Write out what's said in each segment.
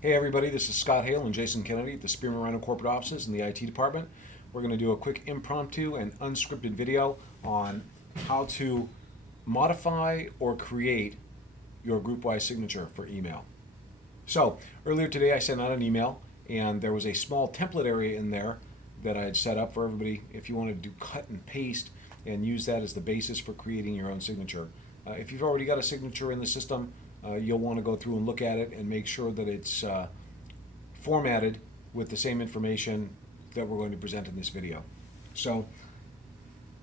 Hey everybody, this is Scott Hale and Jason Kennedy at the Spearman Rhino Corporate Offices in the IT department. We're going to do a quick impromptu and unscripted video on how to modify or create your group-wise signature for email. So earlier today I sent out an email and there was a small template area in there that I had set up for everybody if you wanted to do cut and paste and use that as the basis for creating your own signature. If you've already got a signature in the system, you'll want to go through and look at it and make sure that it's formatted with the same information that we're going to present in this video. So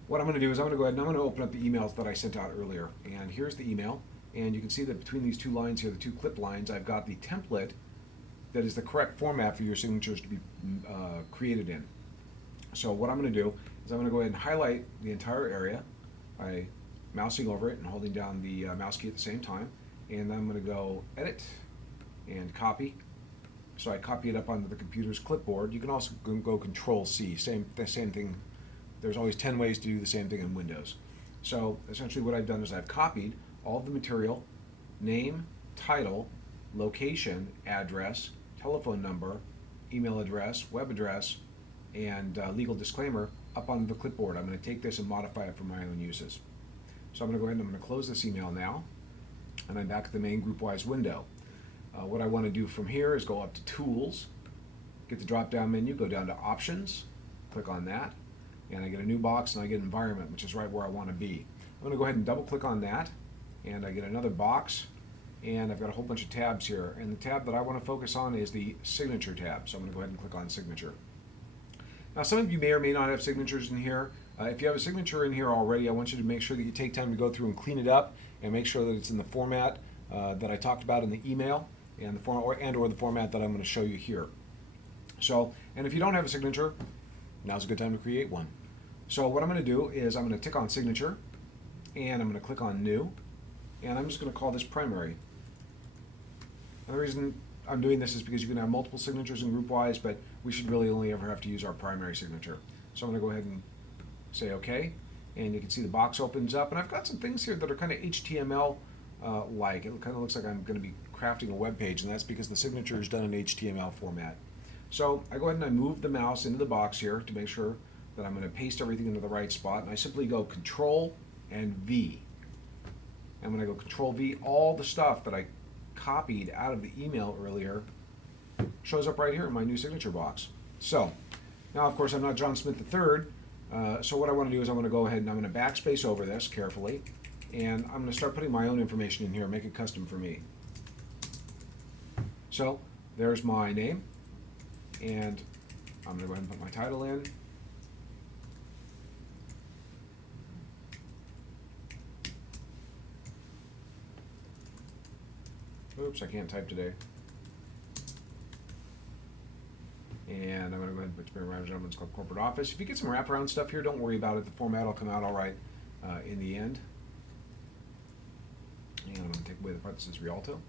what I'm going to do is I'm going to go ahead and I'm going to open up the emails that I sent out earlier. And here's the email. And you can see that between these two lines here, the two clip lines, I've got the template that is the correct format for your signatures to be created in. So what I'm going to do is I'm going to go ahead and highlight the entire area by mousing over it and holding down the mouse key at the same time. And I'm going to go Edit and Copy. So I copy it up onto the computer's clipboard. You can also go Control C, the same thing. There's always 10 ways to do the same thing in Windows. So essentially what I've done is I've copied all of the material, name, title, location, address, telephone number, email address, web address, and legal disclaimer up on the clipboard. I'm going to take this and modify it for my own uses. So I'm going to go ahead and I'm going to close this email now. And I'm back at the main GroupWise window. What I want to do from here is go up to Tools, get the drop-down menu, go down to Options, click on that, and I get a new box and I get Environment, which is right where I want to be. I'm going to go ahead and double-click on that, and I get another box, and I've got a whole bunch of tabs here. And the tab that I want to focus on is the Signature tab, so I'm going to go ahead and click on Signature. Now, some of you may or may not have signatures in here. If you have a signature in here already, I want you to make sure that you take time to go through and clean it up and make sure that it's in the format that I talked about in the email and or the format that I'm going to show you here. So, and if you don't have a signature, now's a good time to create one. So what I'm going to do is I'm going to tick on Signature, and I'm going to click on New, and I'm just going to call this Primary. And the reason I'm doing this is because you can have multiple signatures in GroupWise, but we should really only ever have to use our primary signature. So I'm going to go ahead and say OK, and you can see the box opens up, and I've got some things here that are kind of HTML like. It kind of looks like I'm going to be crafting a web page, and that's because the signature is done in HTML format. So I go ahead and I move the mouse into the box here to make sure that I'm going to paste everything into the right spot, and I simply go Control and V. And when I go Control V, all the stuff that I copied out of the email earlier shows up right here in my new signature box. So now, of course, I'm not John Smith III. So what I want to do is I'm going to go ahead and I'm going to backspace over this carefully, and I'm going to start putting my own information in here, make it custom for me. So there's my name, and I'm going to go ahead and put my title in. Oops, I can't type today. And I'm going to go ahead and put Spearman Rhino Gentlemen's Club Corporate Office. If you get some wraparound stuff here, don't worry about it. The format will come out all right in the end. And I'm going to take away the part that says Rialto.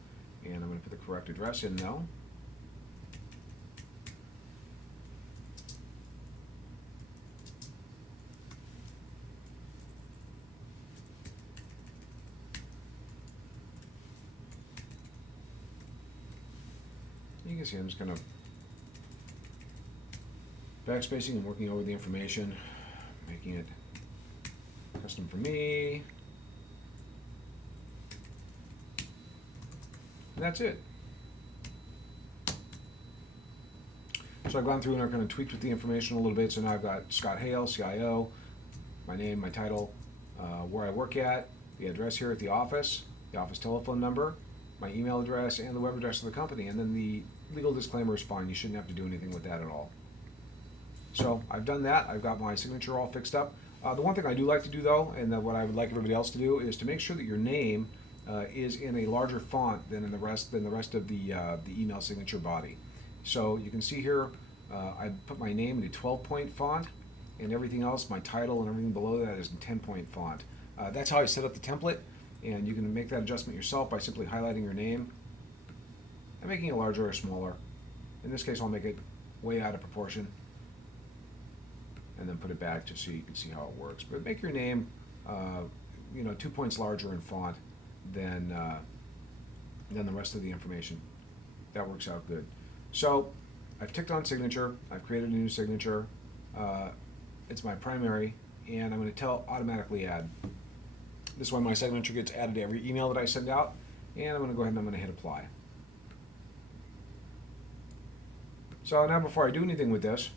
And I'm going to put the correct address in now. You can see I'm just kind of backspacing and working over the information, making it custom for me. And that's it. So I've gone through and I've kind of tweaked with the information a little bit. So now I've got Scott Hale, CIO, my name, my title, where I work at, the address here at the office telephone number, my email address, and the web address of the company. And then the legal disclaimer is fine. You shouldn't have to do anything with that at all. So I've done that. I've got my signature all fixed up. The one thing I do like to do, though, and what I would like everybody else to do, is to make sure that your name is in a larger font than the rest of the email signature body. So you can see here, I put my name in a 12-point font, and everything else, my title and everything below that, is in 10-point font. That's how I set up the template, and you can make that adjustment yourself by simply highlighting your name and making it larger or smaller. In this case, I'll make it way out of proportion, and then put it back just so you can see how it works. But make your name 2 points larger in font than the rest of the information. that works out good. So I've ticked on signature. I've created a new signature. It's my primary, and I'm going to tell automatically add. This way my signature gets added to every email that I send out, and I'm going to go ahead and I'm going to hit apply. So now before I do anything with this,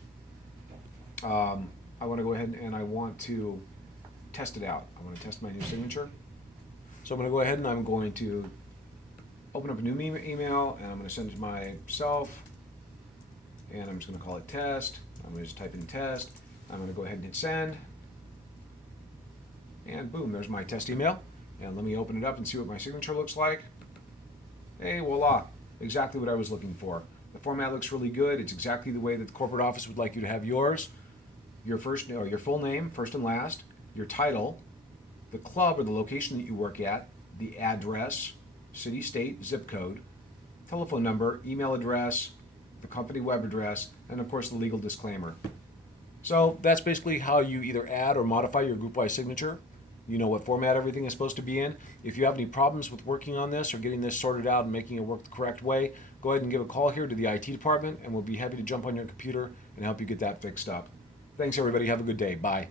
I want to go ahead and I want to test it out. I want to test my new signature. So I'm going to go ahead and I'm going to open up a new email, and I'm going to send it to myself, and I'm just going to call it test. I'm going to just type in test. I'm going to go ahead and hit send, and boom, there's my test email. And let me open it up and see what my signature looks like. Hey, voila, exactly what I was looking for. The format looks really good. It's exactly the way that the corporate office would like you to have yours. Your full name, first and last, your title, the club or the location that you work at, the address, city, state, zip code, telephone number, email address, the company web address, and of course the legal disclaimer. So that's basically how you either add or modify your group-wise signature. You know what format everything is supposed to be in. If you have any problems with working on this or getting this sorted out and making it work the correct way, go ahead and give a call here to the IT department, and we'll be happy to jump on your computer and help you get that fixed up. Thanks, everybody. Have a good day. Bye.